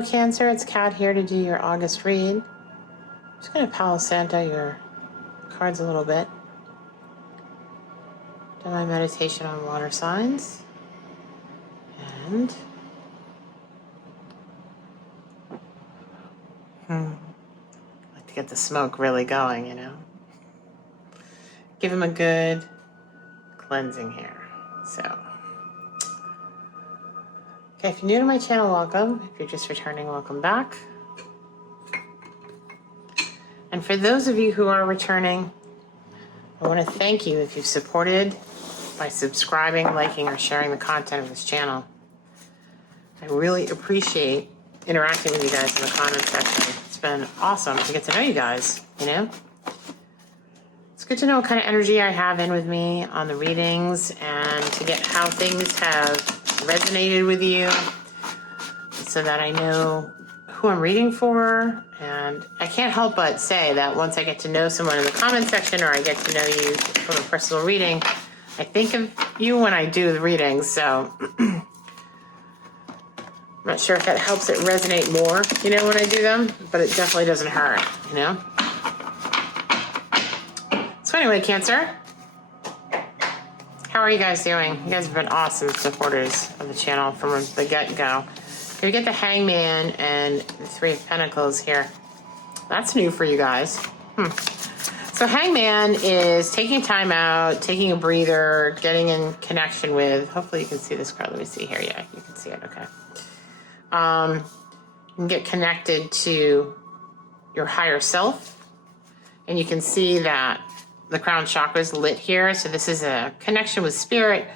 Hello, Cancer. It's Kat here to do your August read. I'm just going to Palo Santo your cards a little bit. Do my meditation on water signs. And I like to get the smoke really going, you know. Give him a good cleansing here. So, okay, if you're new to my channel, welcome. If you're just returning, welcome back. And for those of you who are returning, I want to thank you if you've supported by subscribing, liking, or sharing the content of this channel. I really appreciate interacting with you guys in the comment section. It's been awesome to get to know you guys, you know? It's good to know what kind of energy I have in with me on the readings and to get how things have resonated with you so that I know who I'm reading for. And I can't help but say that once I get to know someone in the comment section or I get to know you from a personal reading, I think of you when I do the readings. So I'm not sure if that helps it resonate more, you know, when I do them, but it definitely doesn't hurt, you know? So anyway, Cancer, how are you guys doing? You guys have been awesome supporters of the channel from the get-go. Here we get the Hangman and the Three of Pentacles here. That's new for you guys. So Hangman is taking time out, taking a breather, getting in connection with, hopefully you can see this card. Let me see here. Yeah, you can see it. Okay. You can get connected to your higher self. And you can see that the crown chakra is lit here. So this is a connection with spirit.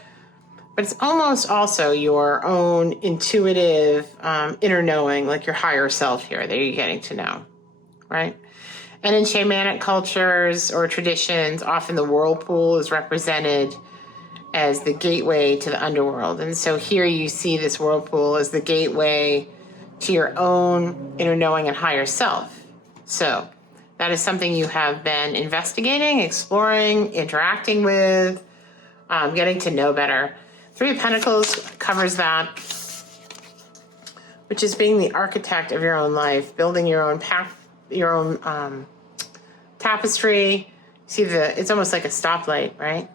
But it's almost also your own intuitive inner knowing, like your higher self here that you're getting to know, right? And in shamanic cultures or traditions, often the whirlpool is represented as the gateway to the underworld. And so here you see this whirlpool as the gateway to your own inner knowing and higher self. So that is something you have been investigating, exploring, interacting with, getting to know better. Three of Pentacles covers that, which is being the architect of your own life, building your own path, your own tapestry. See it's almost like a stoplight, right?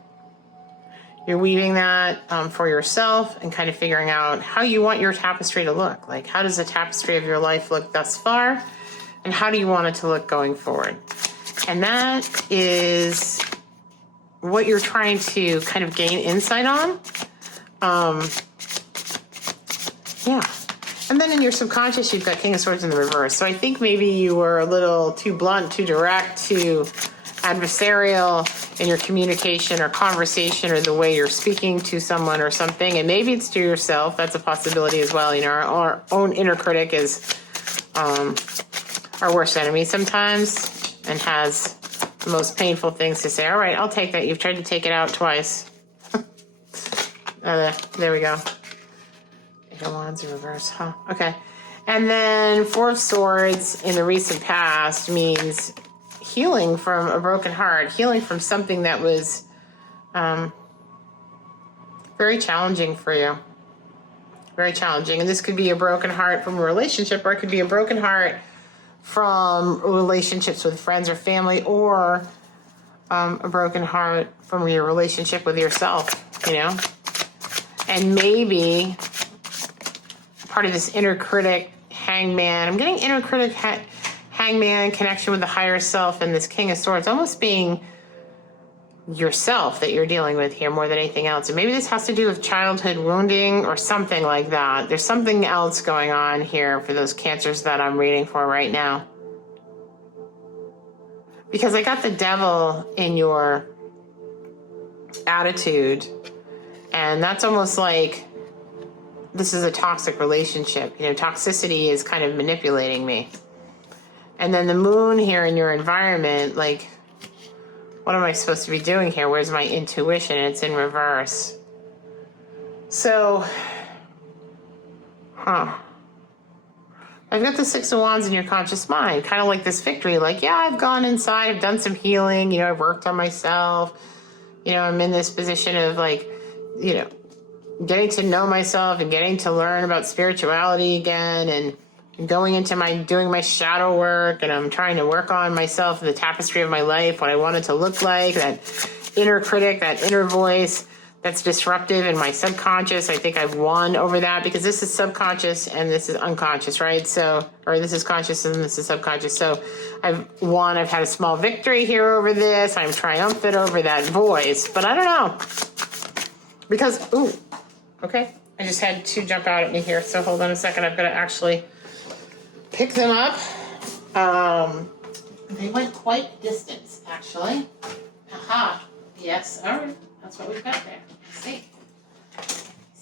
You're weaving that for yourself and kind of figuring out how you want your tapestry to look. Like, how does the tapestry of your life look thus far? And how do you want it to look going forward? And that is what you're trying to kind of gain insight on. Yeah. And then in your subconscious, you've got King of Swords in the reverse. So I think maybe you were a little too blunt, too direct, too adversarial in your communication or conversation or the way you're speaking to someone or something. And maybe it's to yourself. That's a possibility as well. You know, our own inner critic is our worst enemy sometimes and has the most painful things to say. All right, I'll take that. You've tried to take it out twice. There we go. Eight of Wands in reverse, huh? Okay. And then Four of Swords in the recent past means healing from a broken heart, healing from something that was very challenging for you. Very challenging. And this could be a broken heart from a relationship, or it could be a broken heart from relationships with friends or family, or a broken heart from your relationship with yourself, you know? And maybe part of this inner critic, Hangman, I'm getting inner critic, Hangman, connection with the higher self, and this King of Swords almost being yourself that you're dealing with here more than anything else. And maybe this has to do with childhood wounding or something like that. There's something else going on here for those Cancers that I'm reading for right now. Because I got the Devil in your attitude, and that's almost like this is a toxic relationship. You know, toxicity is kind of manipulating me. And then the Moon here in your environment, like, what am I supposed to be doing here? Where's my intuition? It's in reverse. So, I've got the Six of Wands in your conscious mind, kind of like this victory. Like, yeah, I've gone inside, I've done some healing, you know, I've worked on myself. You know, I'm in this position of, like, you know, getting to know myself and getting to learn about spirituality again and going into doing my shadow work, and I'm trying to work on myself, the tapestry of my life, what I want it to look like, that inner critic, that inner voice that's disruptive in my subconscious. I think I've won over that because this is subconscious and this is unconscious, right? So, or this is conscious and this is subconscious. So I've won, I've had a small victory here over this. I'm triumphant over that voice, but I don't know. Because, ooh, okay. I just had two jump out at me here. So hold on a second. I've got to actually pick them up. They went quite a distance, actually. Aha. Yes. All right. That's what we've got there.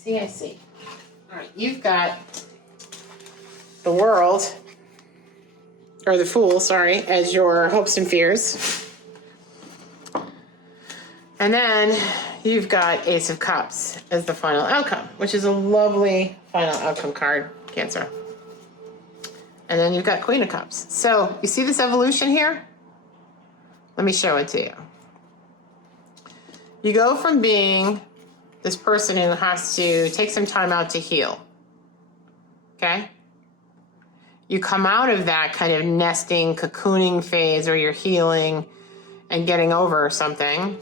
I see. All right. You've got the world, or the fool, sorry, as your hopes and fears. And then you've got Ace of Cups as the final outcome, which is a lovely final outcome card, Cancer. And then you've got Queen of Cups. So you see this evolution here? Let me show it to you. You go from being this person who has to take some time out to heal. Okay? You come out of that kind of nesting, cocooning phase where you're healing and getting over something,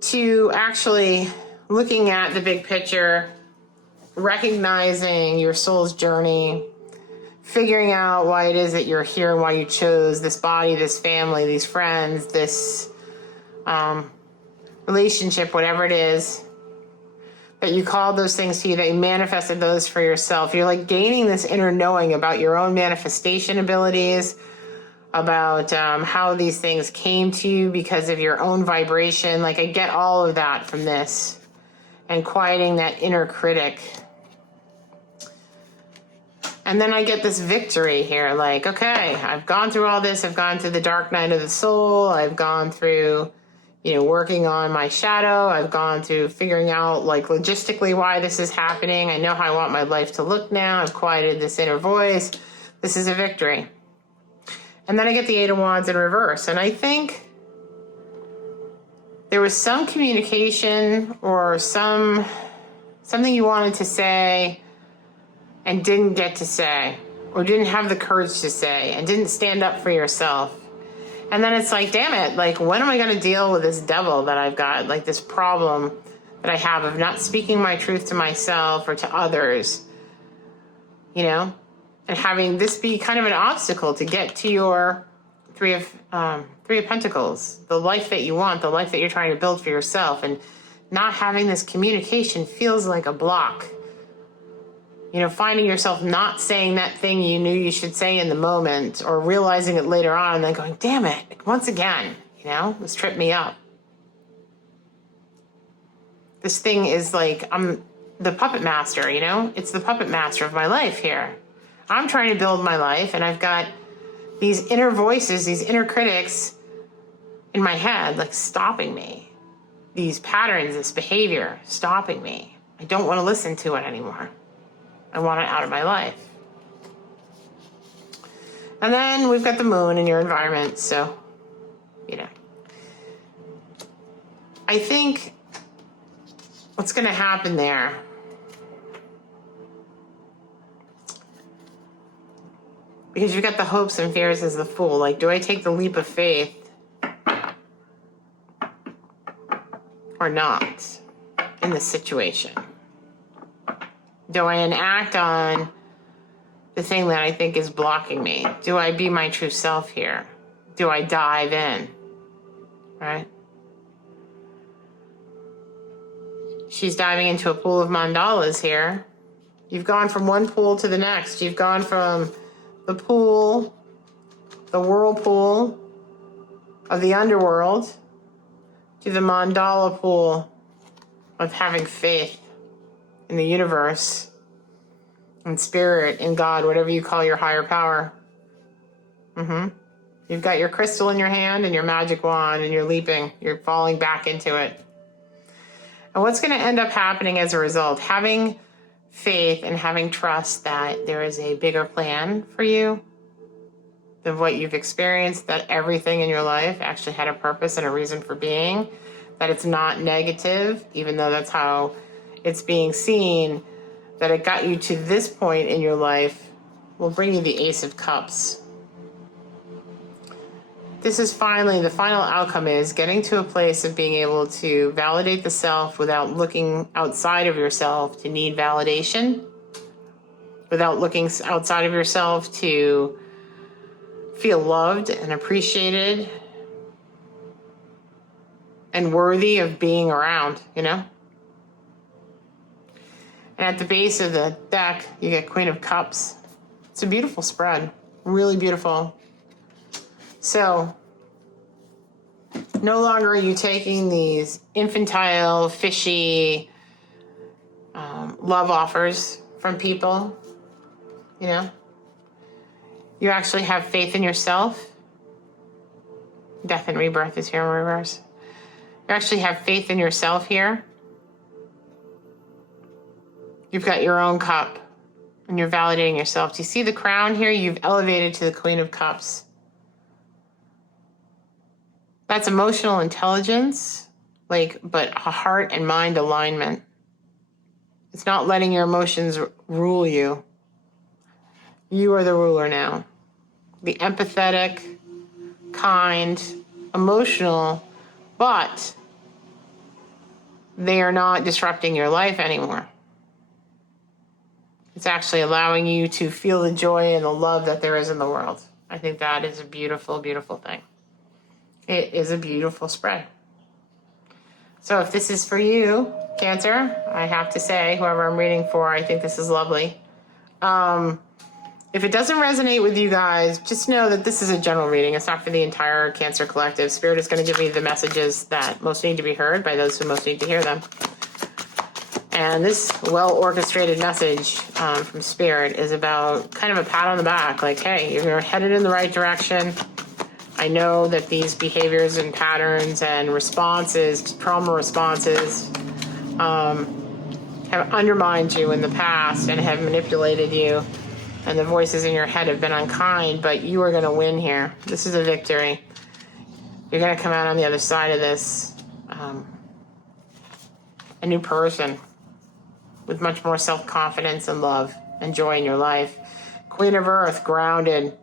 to actually looking at the big picture, recognizing your soul's journey, figuring out why it is that you're here and why you chose this body, this family, these friends, this relationship, whatever it is, that you called those things to you, that you manifested those for yourself. You're like gaining this inner knowing about your own manifestation abilities, about how these things came to you because of your own vibration. Like I get all of that from this, and quieting that inner critic. And then I get this victory here, like, okay, I've gone through all this. I've gone through the dark night of the soul. I've gone through, working on my shadow. I've gone through figuring out, like, logistically why this is happening. I know how I want my life to look now. I've quieted this inner voice. This is a victory. And then I get the Eight of Wands in reverse. And I think there was some communication or something you wanted to say and didn't get to say, or didn't have the courage to say, and didn't stand up for yourself. And then it's like, damn it, like, when am I going to deal with this devil that I've got, like this problem that I have of not speaking my truth to myself or to others, and having this be kind of an obstacle to get to your Three of Pentacles, the life that you want, the life that you're trying to build for yourself, and not having this communication feels like a block. Finding yourself not saying that thing you knew you should say in the moment, or realizing it later on and then going, damn it, once again, this tripped me up. This thing is like, I'm the puppet master, it's the puppet master of my life here. I'm trying to build my life, and I've got these inner voices, these inner critics in my head, like stopping me. These patterns, this behavior, stopping me. I don't want to listen to it anymore. I want it out of my life. And then we've got the moon in your environment, so, I think what's going to happen there because you've got the hopes and fears as the Fool. Like, do I take the leap of faith or not in this situation? Do I enact on the thing that I think is blocking me? Do I be my true self here? Do I dive in? Right? She's diving into a pool of mandalas here. You've gone from one pool to the next. You've gone from the pool, the whirlpool of the underworld, to the mandala pool of having faith in the universe, in spirit, in God, whatever you call your higher power. You've got your crystal in your hand and your magic wand, and you're leaping. You're falling back into it. And what's going to end up happening as a result? Having faith and having trust that there is a bigger plan for you than what you've experienced, that everything in your life actually had a purpose and a reason for being, that it's not negative, even though that's how it's being seen, that it got you to this point in your life will bring you the Ace of Cups. This is finally, the final outcome is getting to a place of being able to validate the self without looking outside of yourself to need validation, without looking outside of yourself to feel loved and appreciated and worthy of being around, you know? And at the base of the deck, you get Queen of Cups. It's a beautiful spread, really beautiful. So, no longer are you taking these infantile, fishy love offers from people, you know? You actually have faith in yourself. Death and rebirth is here in reverse. You actually have faith in yourself here. You've got your own cup and you're validating yourself. Do you see the crown here? You've elevated to the Queen of Cups. That's emotional intelligence, but a heart and mind alignment. It's not letting your emotions rule you. You are the ruler now. The empathetic, kind, emotional, but they are not disrupting your life anymore. It's actually allowing you to feel the joy and the love that there is in the world. I think that is a beautiful, beautiful thing. It is a beautiful spread. So if this is for you, Cancer, I have to say, whoever I'm reading for, I think this is lovely. If it doesn't resonate with you guys, just know that this is a general reading. It's not for the entire Cancer collective. Spirit is going to give me the messages that most need to be heard by those who most need to hear them. And this well-orchestrated message from Spirit is about kind of a pat on the back, like, hey, you're headed in the right direction. I know that these behaviors and patterns and responses, trauma responses, have undermined you in the past and have manipulated you. And the voices in your head have been unkind, but you are going to win here. This is a victory. You're going to come out on the other side of this a new person with much more self-confidence and love and joy in your life. Queen of Earth, grounded.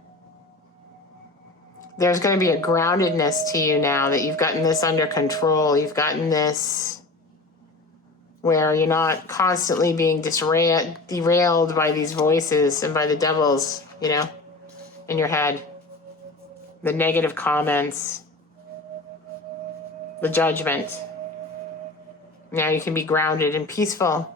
There's going to be a groundedness to you now that you've gotten this under control. You've gotten this where you're not constantly being derailed by these voices and by the devils, you know, in your head. The negative comments, the judgment. Now you can be grounded and peaceful.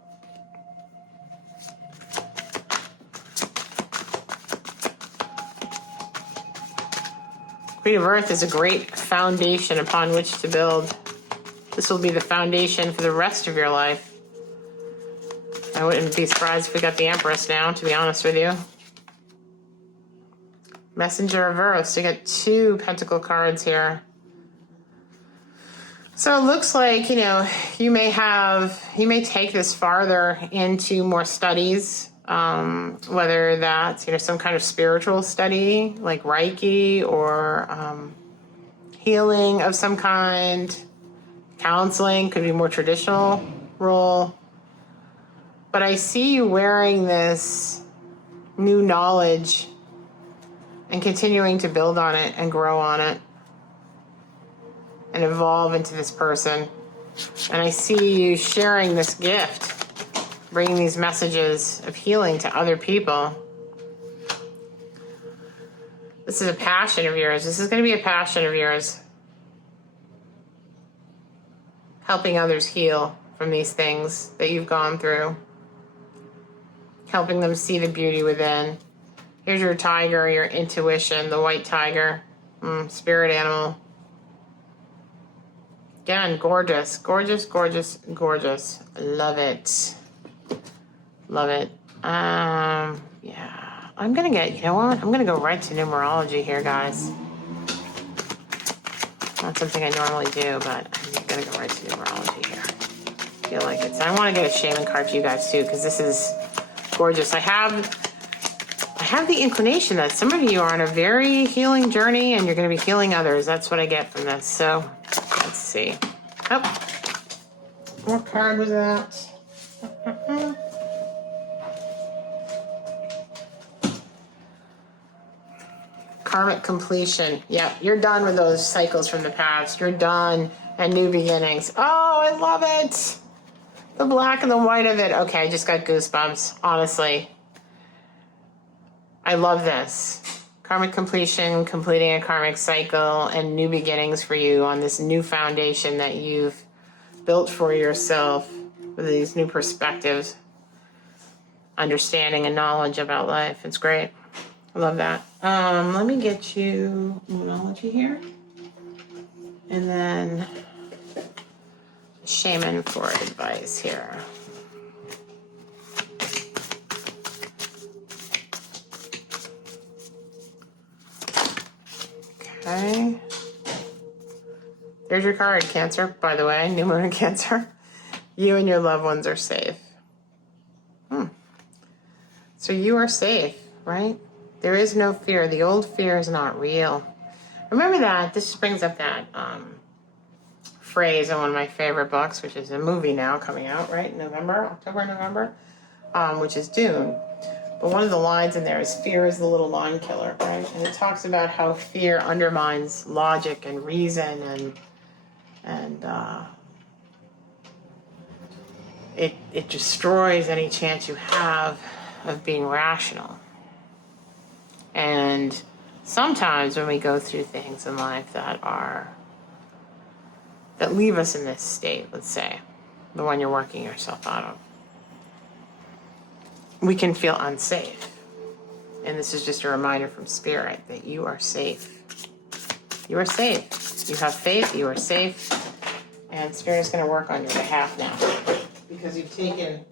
Queen of Earth is a great foundation upon which to build. This will be the foundation for the rest of your life. I wouldn't be surprised if we got the Empress now, to be honest with you. Messenger of Earth. So you get 2 Pentacle cards here. So it looks like, you know, you may take this farther into more studies, whether that's, you know, some kind of spiritual study like Reiki or healing of some kind. Counseling could be more traditional role. But I see you wearing this new knowledge and continuing to build on it and grow on it and evolve into this person. And I see you sharing this gift, bringing these messages of healing to other people. This is a passion of yours. This is going to be a passion of yours. Helping others heal from these things that you've gone through. Helping them see the beauty within. Here's your tiger, your intuition, the white tiger, spirit animal. Again, gorgeous, gorgeous, gorgeous, gorgeous. Love it. Love it. Yeah. I'm going to get, you know what? I'm going to go right to numerology here, guys. Not something I normally do, but I'm going to go right to numerology here. I feel like it. So I want to get a shaman card for you guys, too, because this is gorgeous. I have the inclination that some of you are on a very healing journey and you're going to be healing others. That's what I get from this. So let's see. Oh, what card was that? Karmic completion. Yep, you're done with those cycles from the past. You're done. And new beginnings. Oh, I love it. The black and the white of it. Okay, I just got goosebumps, honestly. I love this. Karmic completion, completing a karmic cycle, and new beginnings for you on this new foundation that you've built for yourself with these new perspectives, understanding and knowledge about life. It's great. I love that. Let me get you Moonology here. And then Shaman for advice here. Okay. There's your card, Cancer, by the way. New moon in Cancer. You and your loved ones are safe. So you are safe, right? There is no fear. The old fear is not real. Remember that. This brings up that phrase in one of my favorite books, which is a movie now coming out, right? October, November, which is Dune. But one of the lines in there is, fear is the little line killer, right? And it talks about how fear undermines logic and reason, and it destroys any chance you have of being rational. And sometimes when we go through things in life that leave us in this state, let's say, the one you're working yourself out of, we can feel unsafe. And this is just a reminder from Spirit that you are safe. You are safe. You have faith, you are safe, and Spirit is going to work on your behalf now. Because you've taken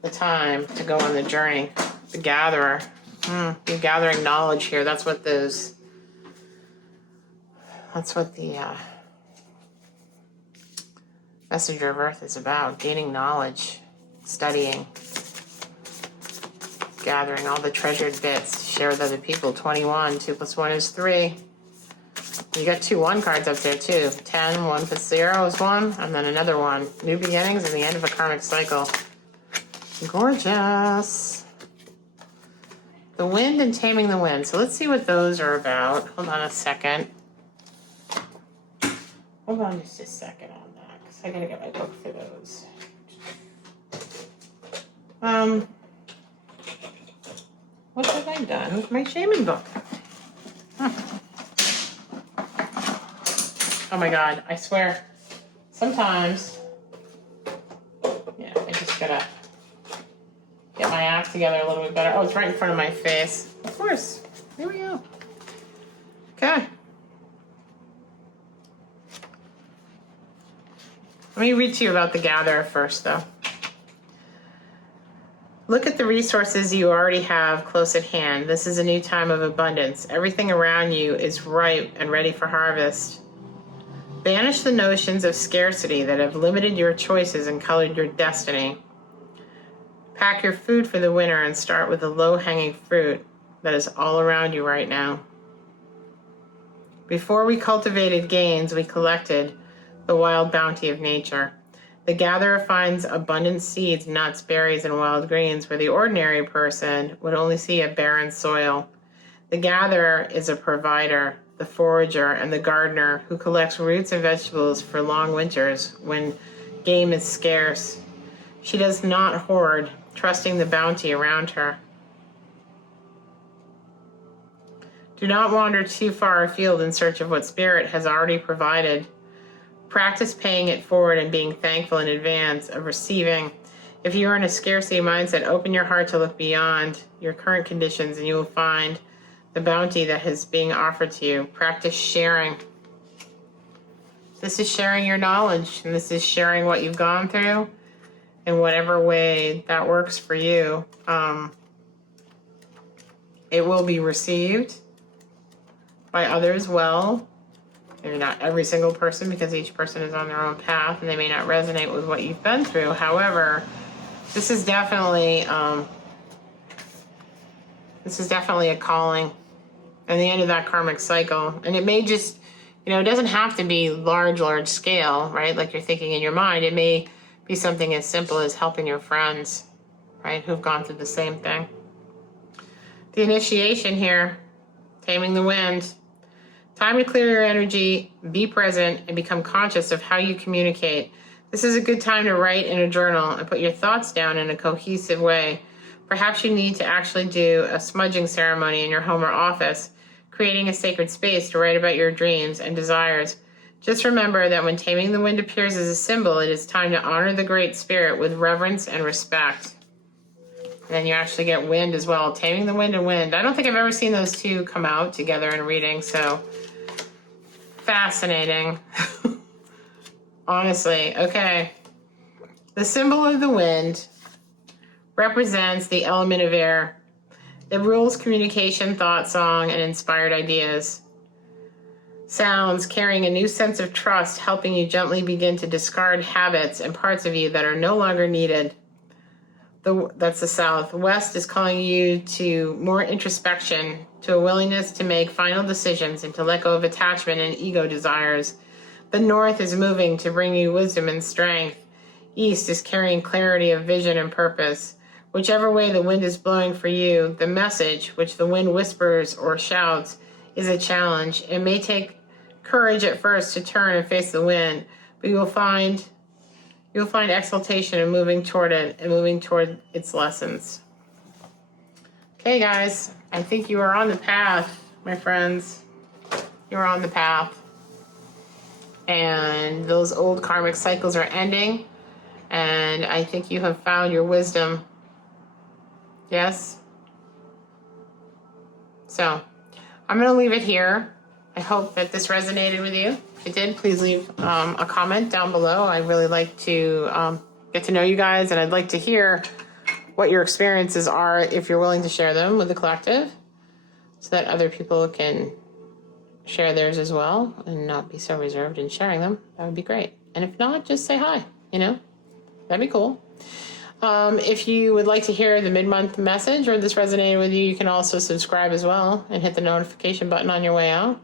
the time to go on the journey, the gatherer. You're gathering knowledge here. That's what the Messenger of Earth is about. Gaining knowledge, studying, gathering all the treasured bits to share with other people. 21, 2 + 1 is 3. You got 2 1 cards up there too. 10, 1 + 0 is 1, and then another 1. New beginnings and the end of a karmic cycle. Gorgeous. The wind and taming the wind. So let's see what those are about. Hold on a second. Hold on just a second on that, because I gotta get my book for those. What have I done with my shaman book? Oh my God, I swear. Sometimes, yeah, I just gotta get my act together a little bit better. Oh, it's right in front of my face. Of course. Here we go. Okay. Let me read to you about the gatherer first, though. Look at the resources you already have close at hand. This is a new time of abundance. Everything around you is ripe and ready for harvest. Banish the notions of scarcity that have limited your choices and colored your destiny. Pack your food for the winter and start with the low-hanging fruit that is all around you right now. Before we cultivated gains, we collected the wild bounty of nature. The gatherer finds abundant seeds, nuts, berries, and wild greens where the ordinary person would only see a barren soil. The gatherer is a provider, the forager, and the gardener who collects roots and vegetables for long winters when game is scarce. She does not hoard, trusting the bounty around her. Do not wander too far afield in search of what Spirit has already provided. Practice paying it forward and being thankful in advance of receiving. If you are in a scarcity mindset, open your heart to look beyond your current conditions and you will find the bounty that is being offered to you. Practice sharing. This is sharing your knowledge, and this is sharing what you've gone through in whatever way that works for you. It will be received by others well. Maybe not every single person, because each person is on their own path and they may not resonate with what you've been through. However, this is definitely a calling and the end of that karmic cycle. And it may just, it doesn't have to be large scale, right? Like you're thinking in your mind. It may be something as simple as helping your friends, right, who've gone through the same thing. The initiation here, Taming the wind. Time to clear your energy, be present, and become conscious of how you communicate. This is a good time to write in a journal and put your thoughts down in a cohesive way. Perhaps you need to actually do a smudging ceremony in your home or office, creating a sacred space to write about your dreams and desires. Just remember that when taming the wind appears as a symbol, it is time to honor the Great Spirit with reverence and respect. And then you actually get wind as well. Taming the wind and wind. I don't think I've ever seen those two come out together in a reading, so fascinating. Honestly. Okay. The symbol of the wind represents the element of air. It rules communication, thought, song, and inspired ideas. Sounds carrying a new sense of trust, helping you gently begin to discard habits and parts of you that are no longer needed. That's the south. West is calling you to more introspection, to a willingness to make final decisions and to let go of attachment and ego desires. The north is moving to bring you wisdom and strength. East is carrying clarity of vision and purpose. Whichever way the wind is blowing for you, the message, which the wind whispers or shouts, is a challenge. It may take courage at first to turn and face the wind, but you'll find exaltation in moving toward it and moving toward its lessons. Okay, guys, I think you are on the path, my friends. You're on the path. And those old karmic cycles are ending. And I think you have found your wisdom. Yes? So, I'm going to leave it here. I hope that this resonated with you. If it did, please leave a comment down below. I really like to get to know you guys, and I'd like to hear what your experiences are if you're willing to share them with the collective so that other people can share theirs as well and not be so reserved in sharing them. That would be great. And if not, just say hi, that'd be cool. If you would like to hear the mid-month message or this resonated with you, you can also subscribe as well and hit the notification button on your way out.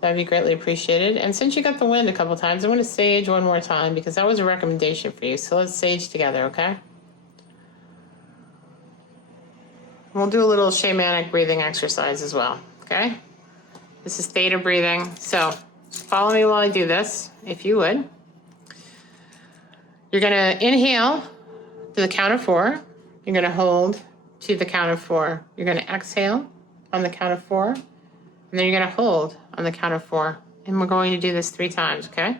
That'd be greatly appreciated. And since you got the wind a couple times, I'm going to sage one more time because that was a recommendation for you. So let's sage together, okay? We'll do a little shamanic breathing exercise as well, okay? This is theta breathing. So follow me while I do this, if you would. You're going to inhale to the count of 4. You're going to hold to the count of 4. You're going to exhale on the count of 4. And then you're going to hold on the count of 4. And we're going to do this 3 times, okay?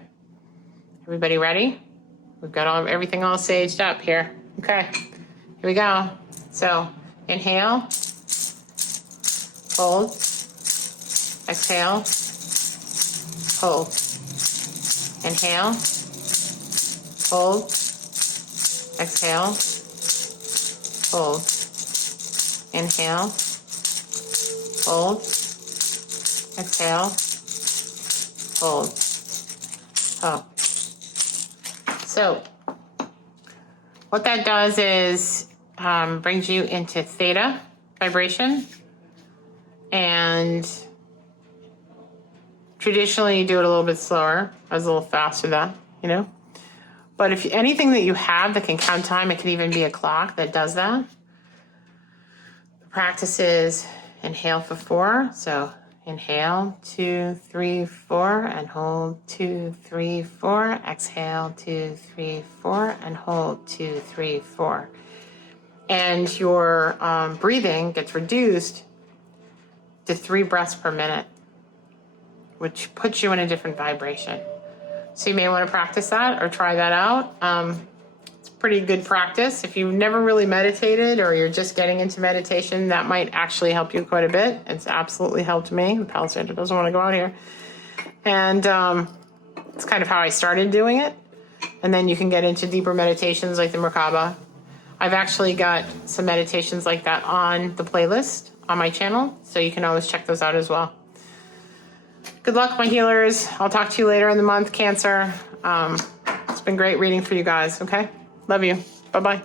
Everybody ready? We've got everything all saged up here. Okay, here we go. So inhale, hold, exhale, hold. Inhale, hold, exhale, hold. Inhale, hold, exhale, hold. Oh. So what that does is brings you into theta vibration, and traditionally you do it a little bit slower. I was a little faster than that, But if anything that you have that can count time, it could even be a clock that does that. The practice is inhale for 4. So inhale, 2, 3, 4, and hold, 2, 3, 4. Exhale, 2, 3, 4, and hold, 2, 3, 4. And your breathing gets reduced to 3 breaths per minute, which puts you in a different vibration. So you may want to practice that or try that out. It's pretty good practice. If you've never really meditated or you're just getting into meditation, that might actually help you quite a bit. It's absolutely helped me. The Palo Santo doesn't want to go out here. And it's kind of how I started doing it. And then you can get into deeper meditations like the Merkaba. I've actually got some meditations like that on the playlist on my channel, so you can always check those out as well. Good luck, my healers. I'll talk to you later in the month, Cancer. It's been great reading for you guys, okay? Love you. Bye-bye.